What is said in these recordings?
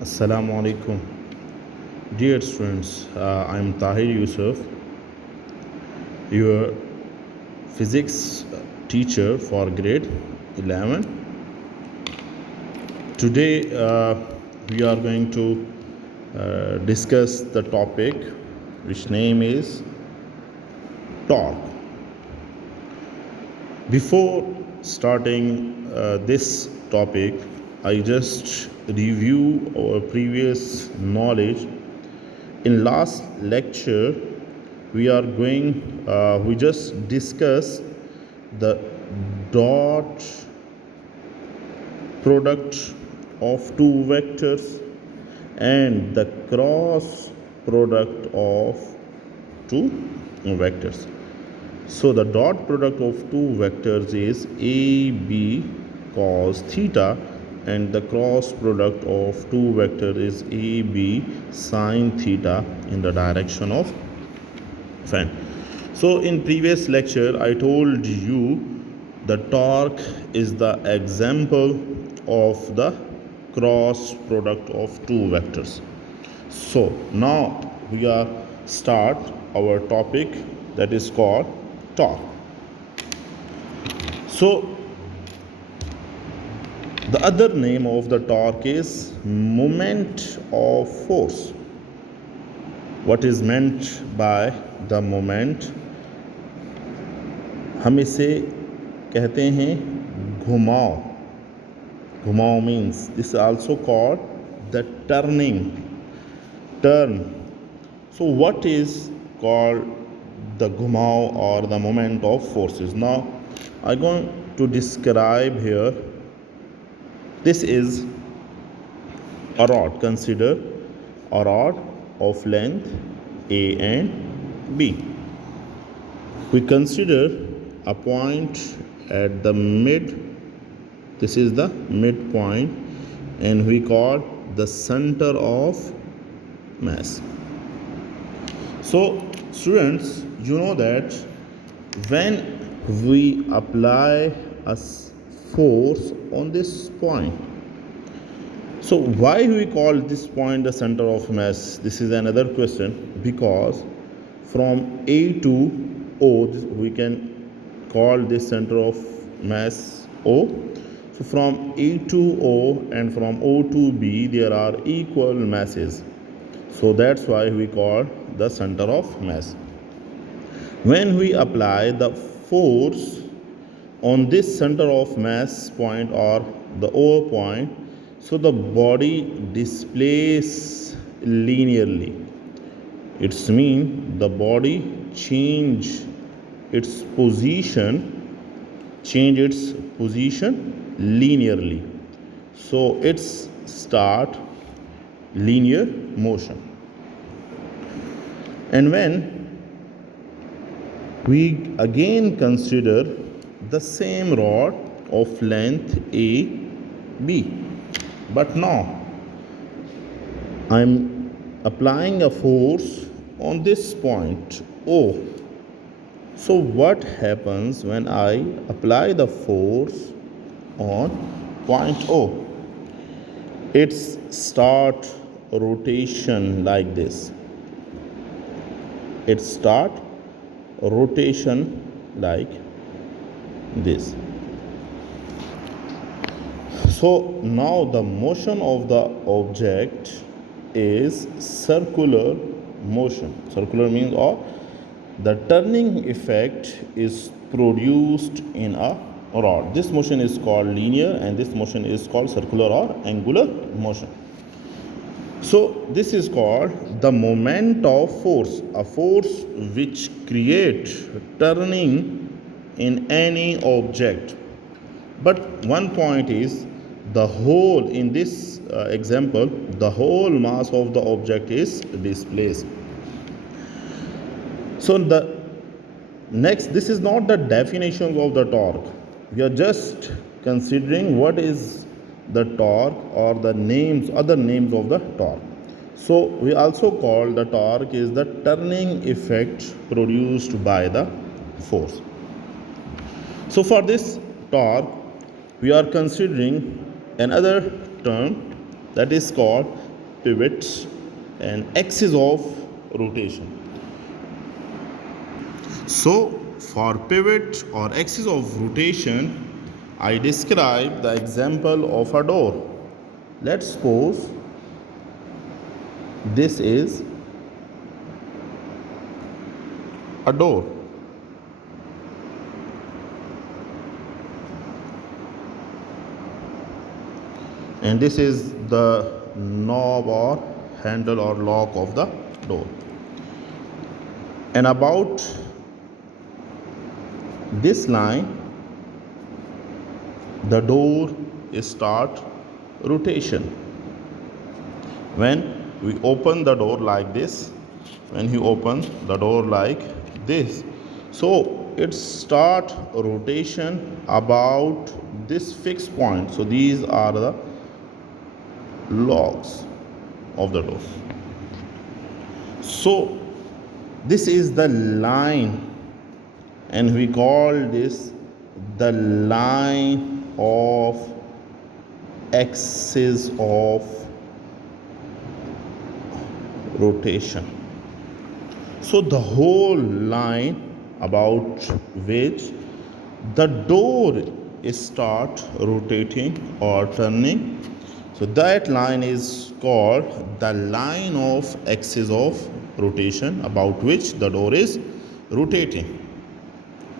Assalamu alaikum. Dear students, I am Tahir Yusuf, your physics teacher for grade 11. Today we are going to discuss the topic which name is torque. Before starting this topic, I just review our previous knowledge. In last lecture, we just discussed the dot product of two vectors and the cross product of two vectors. So the dot product of two vectors is AB cos theta, and the cross product of two vectors is AB sin theta in the direction of fan. So in previous lecture I told you the torque is the example of the cross product of two vectors. So now we are start our topic that is called torque. So the other name of the torque is moment of force. What is meant by the moment? हम इसे कहते हैं घुमाव. घुमाव means this is also called the turn. So what is called the घुमाव or the moment of forces? Now I'm going to describe here. This is a rod. Consider a rod of length A and B. We consider a point at the mid. This is the midpoint, and we call the center of mass. So students, you know that when we apply a force on this point, so why we call this point the center of mass? This is another question, because from A to O we can call this center of mass O. So from A to O and from O to B there are equal masses. So that's why we call the center of mass. When we apply the force on this center of mass point or the O point, so the body displaces linearly. It's mean the body change its position linearly. So it's start linear motion. And when we again consider the same rod of length A, B, but now I'm applying a force on this point O. So what happens when I apply the force on point O? It's start rotation like this. It start rotation like this. So now the motion of the object is circular motion. Circular means the turning effect is produced in a rod. This motion is called linear and this motion is called circular or angular motion. So this is called the moment of force, a force which creates turning in any object. But one point is, the whole, in this example, the whole mass of the object is displaced. So the next, this is not the definition of the torque. We are just considering what is the torque or the names, other names of the torque. So we also call the torque is the turning effect produced by the force. So for this torque, we are considering another term that is called pivot and axis of rotation. So for pivot or axis of rotation, I describe the example of a door. Let's suppose this is a door. And this is the knob or handle or lock of the door. And about this line, the door start rotation. When we open the door like this, when you open the door like this, so it start rotation about this fixed point. So these are the logs of the door. So this is the line, and we call this the line of axis of rotation. So the whole line about which the door start rotating or turning, so that line is called the line of axis of rotation about which the door is rotating.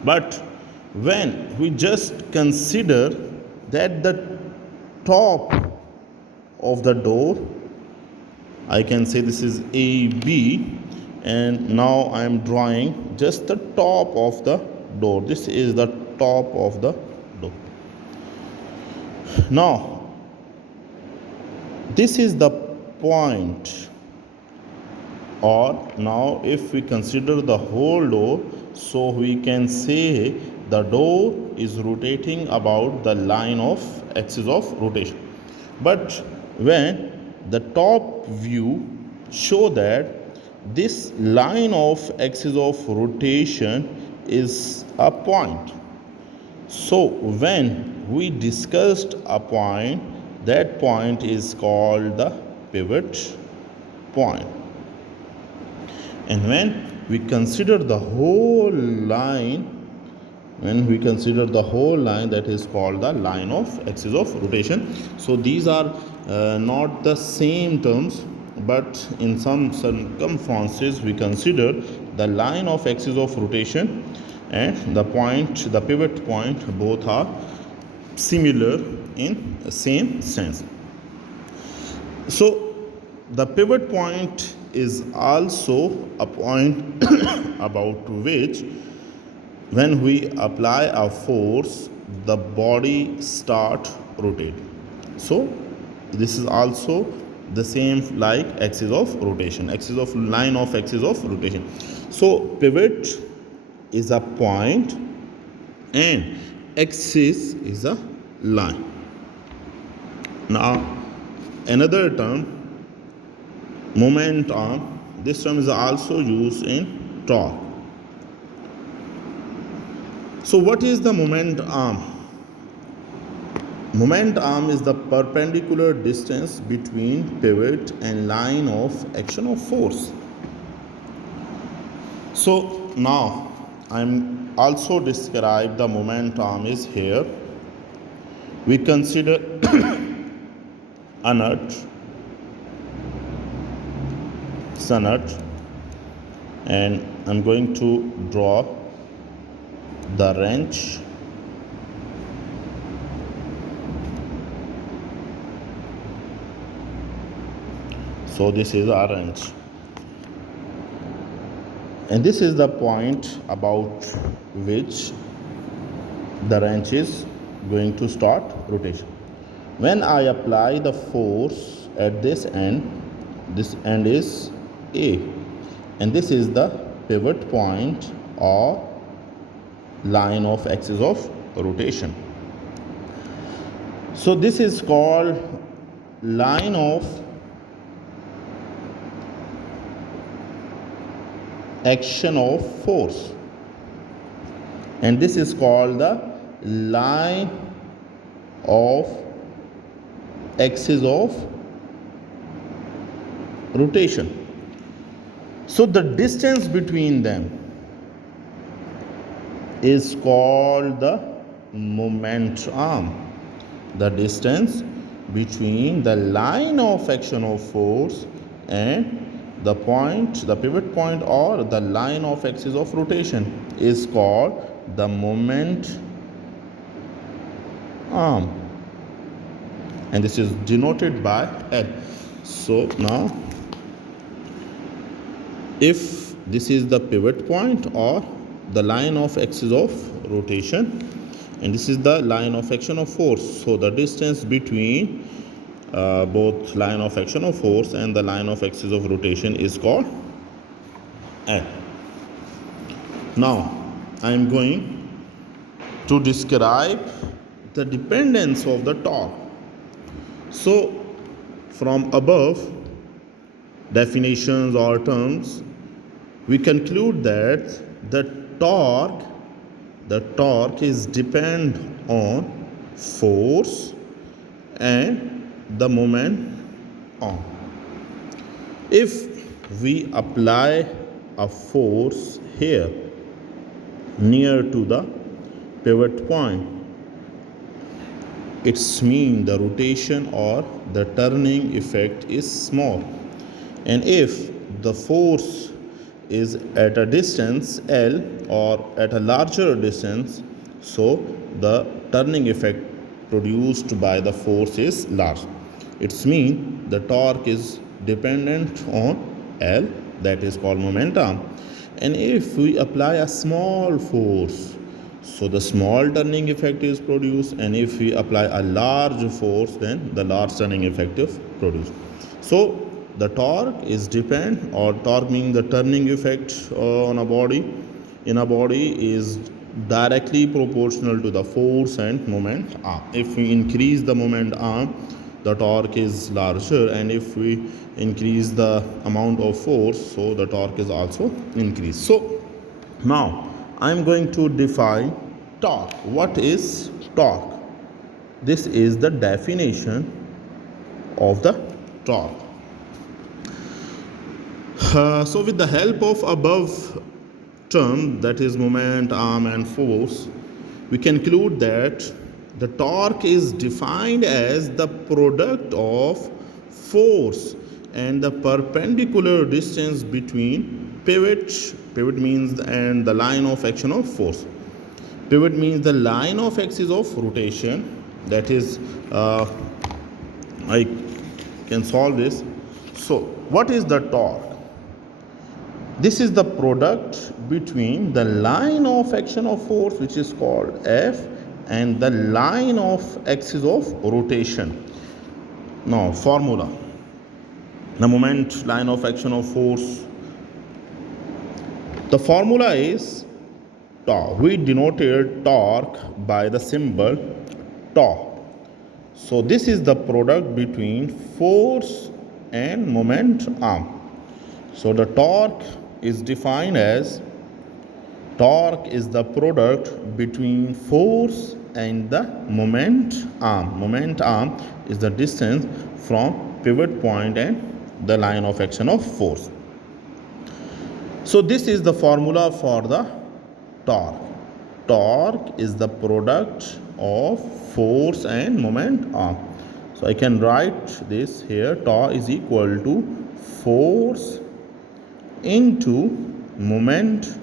But when we just consider that the top of the door, I can say this is AB, and now I am drawing just the top of the door. This is the top of the door. Now this is the point, or now if we consider the whole door, so we can say the door is rotating about the line of axis of rotation. But when the top view show that this line of axis of rotation is a point, so when we discussed a point, that point is called the pivot point. And when we consider the whole line, that is called the line of axis of rotation. So these are not the same terms, but in some circumstances we consider the line of axis of rotation and the pivot point, both are similar in the same sense. So the pivot point is also a point about which when we apply a force, the body start rotating. So this is also the same like axis of rotation, line of axis of rotation. So pivot is a point and axis is a line. Now another term, moment arm. This term is also used in torque. So what is the moment arm? Moment arm is the perpendicular distance between pivot and line of action of force. So now I'm also describe the moment arm is here. We consider a nut, and I'm going to draw the wrench, so this is a wrench, and this is the point about which the wrench is going to start rotation. When I apply the force at this end is A, and this is the pivot point or line of axis of rotation. So this is called line of action of force, and this is called the line of axis of rotation. So the distance between them is called the moment arm. The distance between the line of action of force and the pivot point or the line of axis of rotation is called the moment arm, and this is denoted by L. So now if this is the pivot point or the line of axis of rotation and this is the line of action of force, so the distance between both line of action of force and the line of axis of rotation is called L. Now I am going to describe the dependence of the torque. So from above definitions or terms, we conclude that the torque is depend on force and the moment arm. If we apply a force here near to the pivot point, it's mean the rotation or the turning effect is small, and if the force is at a distance L or at a larger distance, so the turning effect produced by the force is large. It's mean the torque is dependent on L, that is called momentum. And if we apply a small force, so the small turning effect is produced, and if we apply a large force, then the large turning effect is produced. So the torque is depend, or torque means the turning effect on a body, in a body, is directly proportional to the force and moment arm. If we increase the moment arm, the torque is larger, and if we increase the amount of force, so the torque is also increased. So now I am going to define torque. What is torque? This is the definition of the torque. So with the help of above term, that is moment, arm and force, we conclude that the torque is defined as the product of force and the perpendicular distance between pivot means and the line of action of force. Pivot means the line of axis of rotation, that is I can solve this. So what is the torque? This is the product between the line of action of force, which is called F, and the line of axis of rotation. Now formula: the moment, line of action of force. The formula is torque. We denoted torque by the symbol torque. So this is the product between force and moment arm. So the torque is defined as, torque is the product between force and the moment arm. Moment arm is the distance from pivot point and the line of action of force. So this is the formula for the torque. Torque is the product of force and moment arm. So I can write this here: torque is equal to force into moment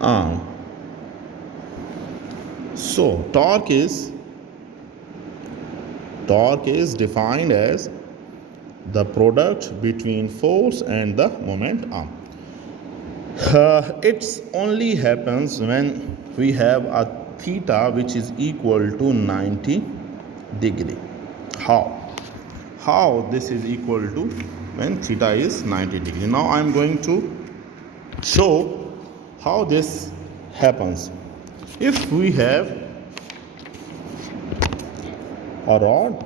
arm. So torque is defined as the product between force and the moment arm. It only happens when we have a theta which is equal to 90 degree. How this is equal to when theta is 90 degree? Now I am going to show how this happens. If we have a rod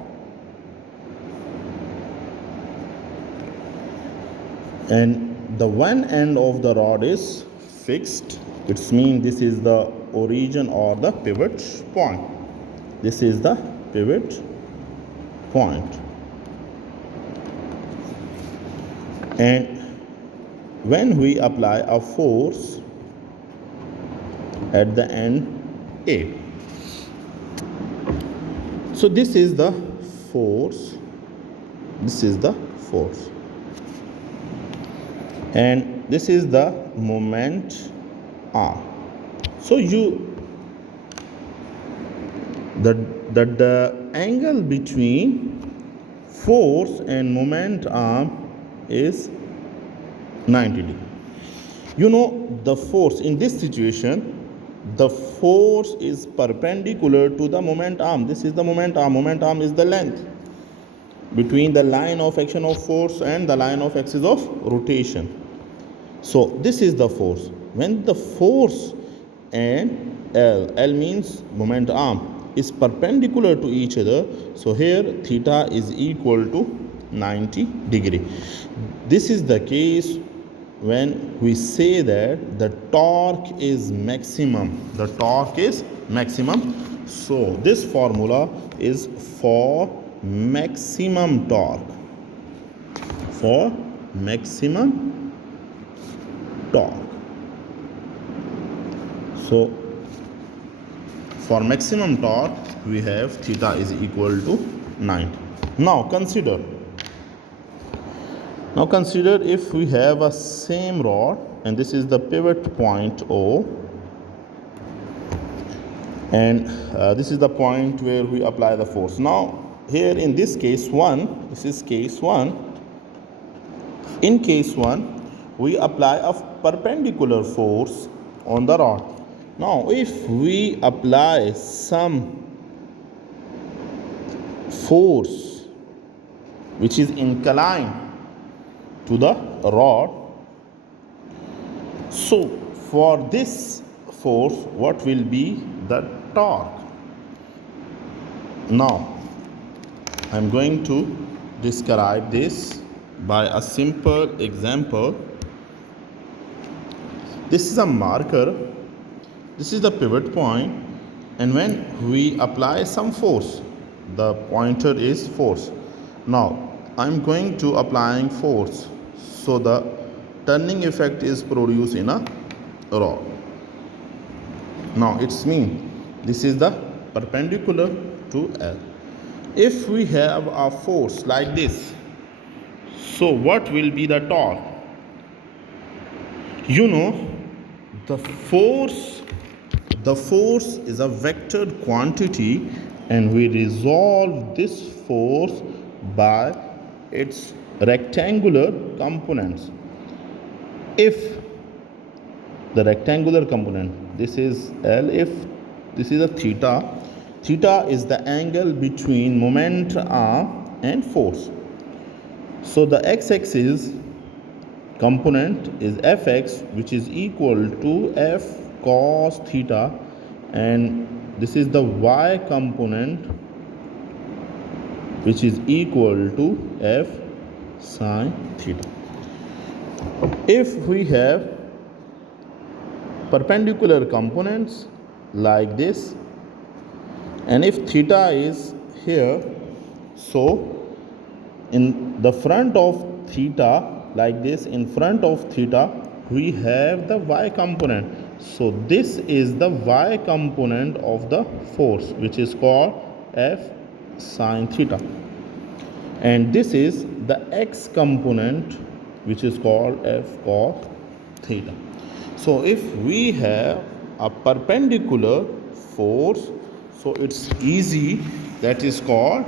and the one end of the rod is fixed, it means this is the origin or the pivot point. This is the pivot point. And when we apply a force at the end A, so this is the force, and this is the moment R. So the angle between force and moment arm is 90 degree. You know, the force in this situation, the force is perpendicular to the moment arm. This is the moment arm. Moment arm is the length between the line of action of force and the line of axis of rotation. So this is the force. When the force and L means moment arm, is perpendicular to each other, so here theta is equal to 90 degree. This is the case when we say that the torque is maximum. So this formula is for maximum torque. So for maximum torque we have theta is equal to 90. Now consider if we have a same rod, and this is the pivot point O, and this is the point where we apply the force. Now here in this case 1, this is case 1. In case 1 we apply a perpendicular force on the rod. Now if we apply some force which is inclined to the rod, so for this force what will be the torque? Now I am going to describe this by a simple example. This is a marker, this is the pivot point, and when we apply some force, the pointer is force. Now I am going to applying force, so the turning effect is produced in a rod. Now it's mean this is the perpendicular to L. If we have a force like this, so what will be the torque? You know, the force is a vectored quantity, and we resolve this force by its rectangular components. If the rectangular component, this is L, if this is a theta is the angle between moment arm and force. So the x-axis component is fx, which is equal to f cos theta, and this is the y component, which is equal to f sin theta. If we have perpendicular components like this, and if theta is here, so in the front of theta, like this, in front of theta we have the y component. So this is the y component of the force, which is called f sin theta, and this is the x component, which is called f cos theta. So if we have a perpendicular force, so it's easy, that is called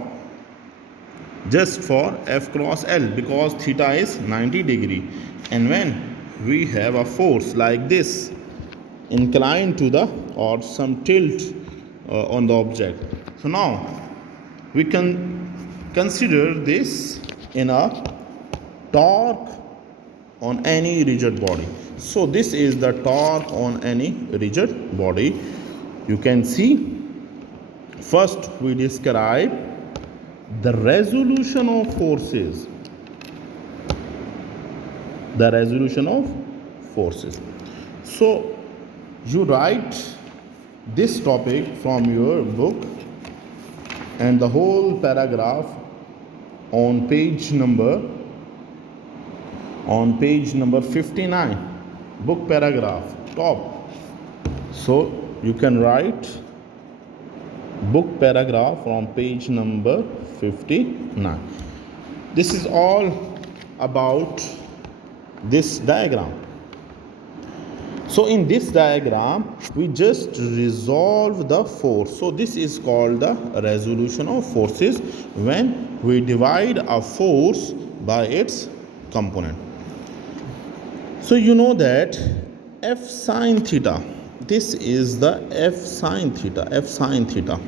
just for f cross L, because theta is 90 degree. And when we have a force like this inclined to the, or some tilt on the object, so now we can consider this in a torque on any rigid body. So this is the torque on any rigid body. You can see, first we describe the resolution of forces. So you write this topic from your book, and the whole paragraph on page number on page number 59, book paragraph top. So you can write book paragraph on page number 59. This is all about this diagram. So in this diagram, we just resolve the force. So this is called the resolution of forces when we divide a force by its component. So you know that F sine theta, this is the F sine theta, F sine theta.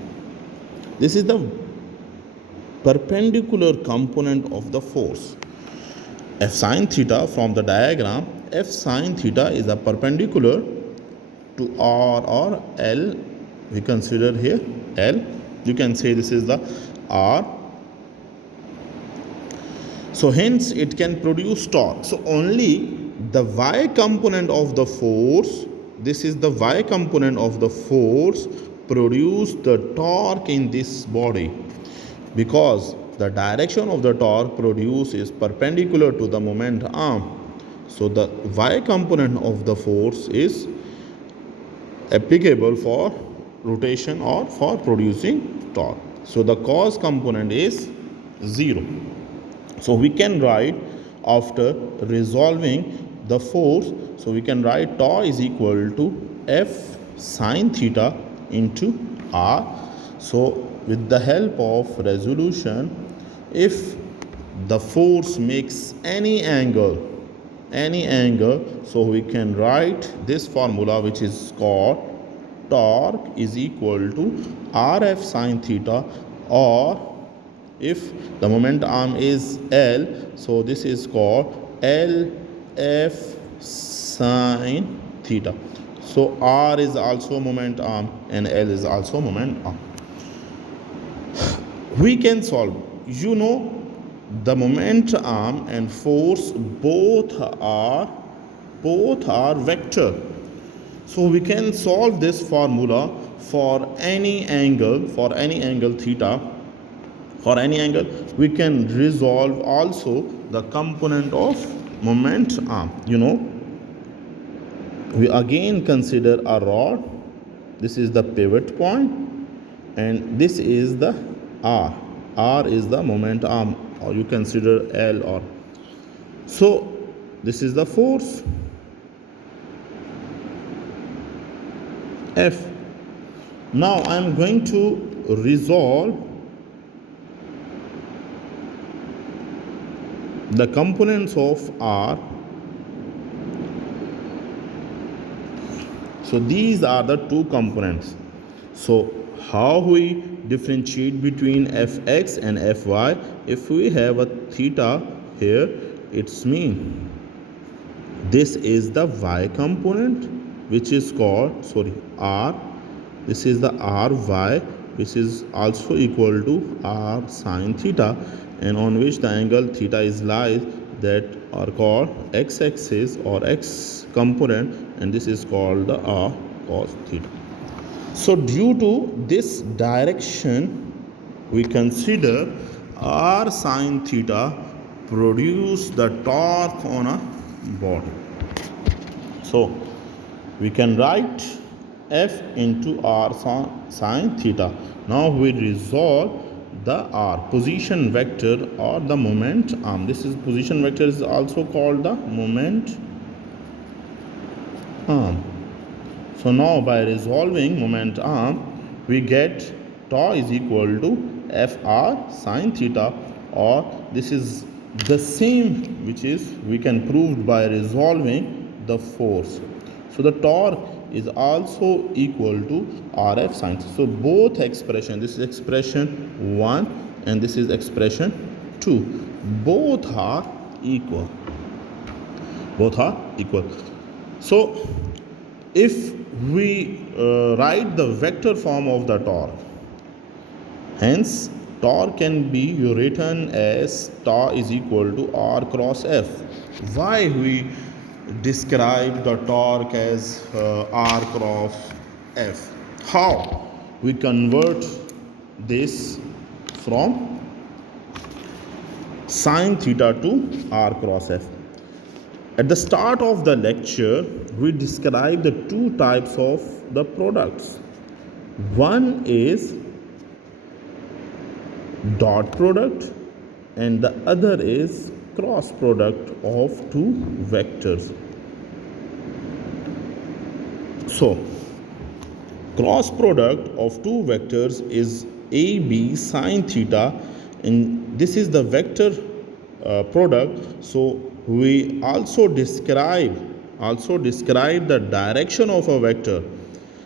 This is the perpendicular component of the force. F sine theta, from the diagram, F sine theta is a perpendicular to R or L. We consider here L. You can say this is the R. So hence it can produce torque. So only the y component of the force, this is the y component of the force, produce the torque in this body, because the direction of the torque produced is perpendicular to the moment arm. So the y component of the force is applicable for rotation or for producing torque. So the cos component is 0. So we can write, after resolving the force, so we can write tau is equal to F sine theta into R. So with the help of resolution, if the force makes any angle, so we can write this formula, which is called torque is equal to Rf sine theta, or if the moment arm is L, so this is called Lf sine theta. So R is also moment arm and L is also moment arm. We can solve. You know, the moment arm and force both are vector. So we can solve this formula for any angle, theta. For any angle, we can resolve also the component of moment arm. You know, we again consider a rod. This is the pivot point, and this is the R. R is the moment arm, or you consider L or. So this is the force F. Now I am going to resolve the components of R. So these are the two components. So how we differentiate between Fx and Fy? If we have a theta here, it's mean this is the y component, which is called R. This is the Ry, which is also equal to R sine theta, and on which the angle theta is lies, that are called x-axis or x component, and this is called the R cos theta. So due to this direction, we consider R sine theta produce the torque on a body. So we can write F into R sine theta. Now we resolve the R position vector or the moment arm. This is position vector, is also called the moment arm. So now by resolving moment arm, we get tau is equal to Fr sine theta, or this is the same which is we can prove by resolving the force. So the torque is also equal to Rf sine. So both expression, this is expression 1 and this is expression 2, both are equal. So if we write the vector form of the torque, hence torque can be written as tau is equal to R cross F. Why we describe the torque as R cross F? How we convert this from sine theta to R cross F? At the start of the lecture, we describe the two types of the products. One is dot product and the other is cross product of two vectors. So, cross product of two vectors is AB sine theta, and this is the vector product. So we also describe the direction of a vector.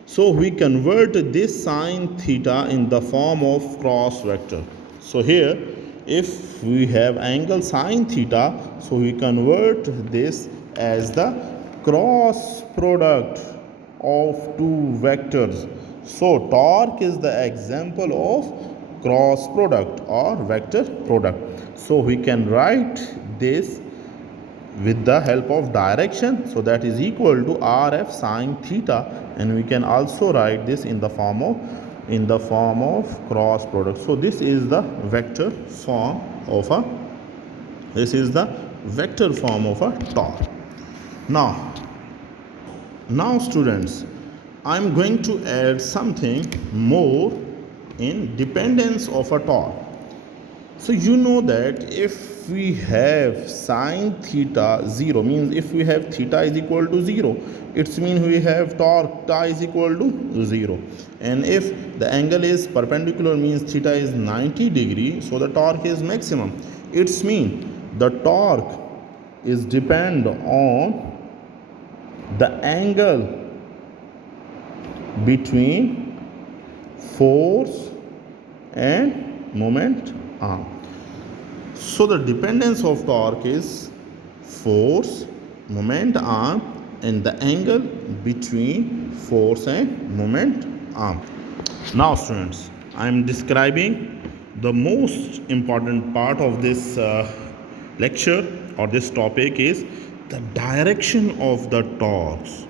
So we convert this sine theta in the form of cross vector. So here, if we have angle sine theta, so we convert this as the cross product of two vectors. So torque is the example of cross product or vector product. So we can write this with the help of direction, so that is equal to RF sine theta, and we can also write this in the form of cross product. So this is the vector form of a torque. Now students, I'm going to add something more in dependence of a torque. So you know that if we have sine theta 0, means if we have theta is equal to 0, it means we have torque theta is equal to 0. And if the angle is perpendicular, means theta is 90 degree, so the torque is maximum. It means the torque is depend on the angle between force and moment arm. So the dependence of torque is force, moment arm, and the angle between force and moment arm. Now students, I am describing the most important part of this lecture or this topic is the direction of the torques.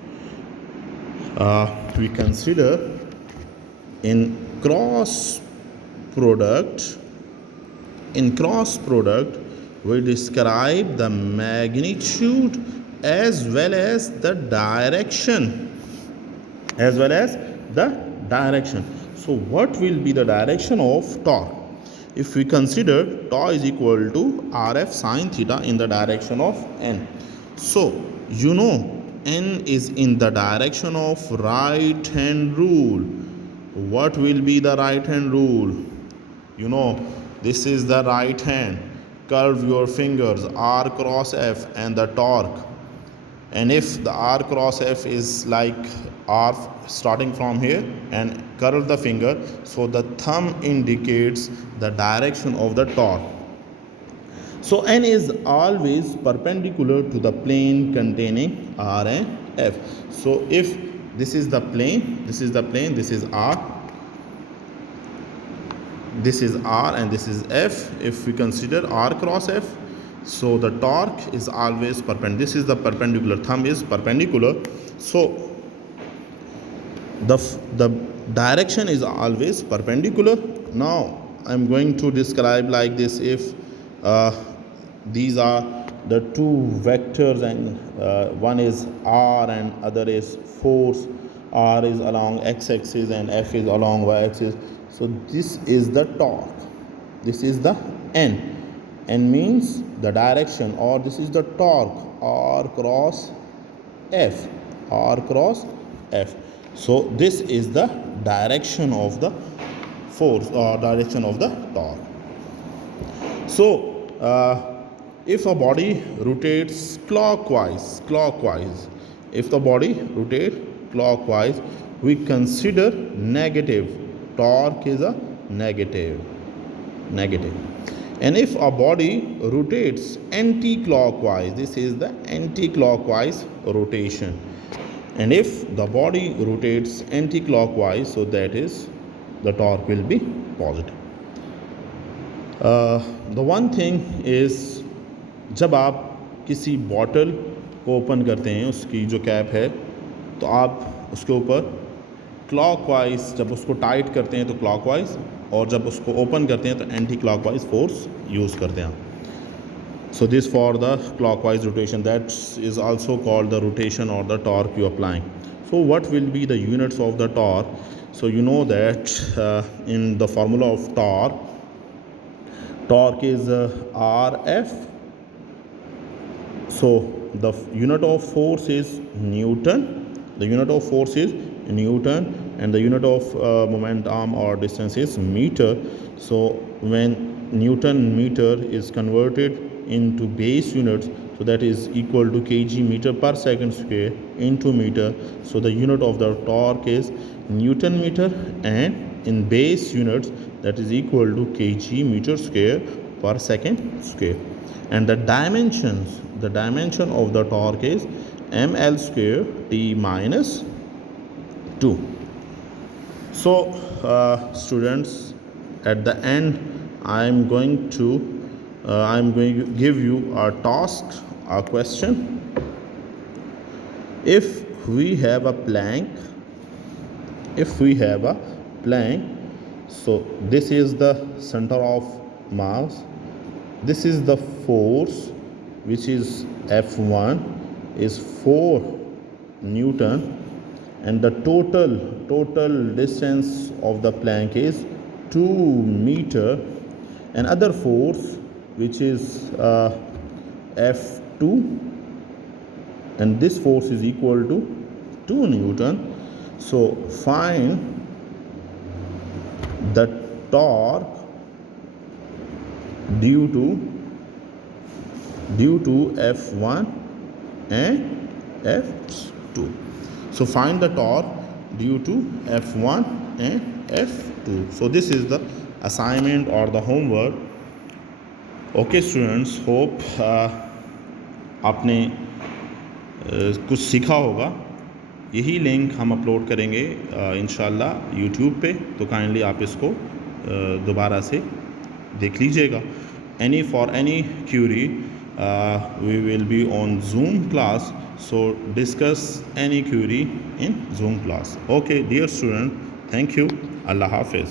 We consider in cross product we describe the magnitude as well as the direction. So what will be the direction of torque? If we consider torque is equal to RF sine theta in the direction of n. So you know n is in the direction of right hand rule. What will be the right hand rule? You know, this is the right hand. Curve your fingers R cross F and the torque. And if the R cross F is like R starting from here and curve the finger, so the thumb indicates the direction of the torque. So n is always perpendicular to the plane containing R and F. So if this is the plane, this is R, this is R and this is F. If we consider R cross F, so the torque is always perpendicular. This is the perpendicular, thumb is perpendicular. So the direction is always perpendicular. Now I'm going to describe like this. If these are the two vectors and one is R and other is force. R is along x-axis and F is along y-axis. So this is the torque. This is the N. N means the direction, or this is the torque R cross F. So this is the direction of the force or direction of the torque. So if a body rotates clockwise, if the body rotates clockwise, we consider negative. Torque is a negative. And if a body rotates anti-clockwise, this is the anti-clockwise rotation. And if the body rotates anti-clockwise, so that is the torque will be positive. The one thing is, जब आप किसी bottle को open करते हैं, उसकी जो cap है, तो आप उसके ऊपर क्लॉकवाइज, जब उसको टाइट करते हैं तो क्लॉकवाइज, और जब उसको ओपन करते हैं तो एंटी क्लॉकवाइज फोर्स यूज़ करते हैं. So this for the clockwise rotation, that is also called the rotation or the torque you applying. So what will be the units of the torque? So you know that in the formula of torque is RF. So the unit of force is Newton. The unit of force is Newton, and the unit of momentum or distance is meter. So when Newton meter is converted into base units, so that is equal to kg meter per second square into meter. So the unit of the torque is Newton meter, and in base units that is equal to kg meter square per second square. And the dimension of the torque is ml square t minus 2. So students, at the end I'm going to give you a task, a question. If we have a plank, so this is the center of mass, this is the force, which is F1 is 4 Newton, and the total distance of the plank is 2 meter, and other force which is F2, and this force is equal to 2 Newton. So find the torque due to F1 and F2. So find the torque due to F1 and F2. So this is the assignment or the homework. Okay students, hope आपने कुछ सीखा होगा. यही link हम upload करेंगे इंशाल्लाह YouTube पे, तो काइंडली आप इसको दोबारा से देख लीजिएगा. For any query, we will be on Zoom class, so discuss any query in Zoom class. Okay dear student, thank you. Allah Hafiz.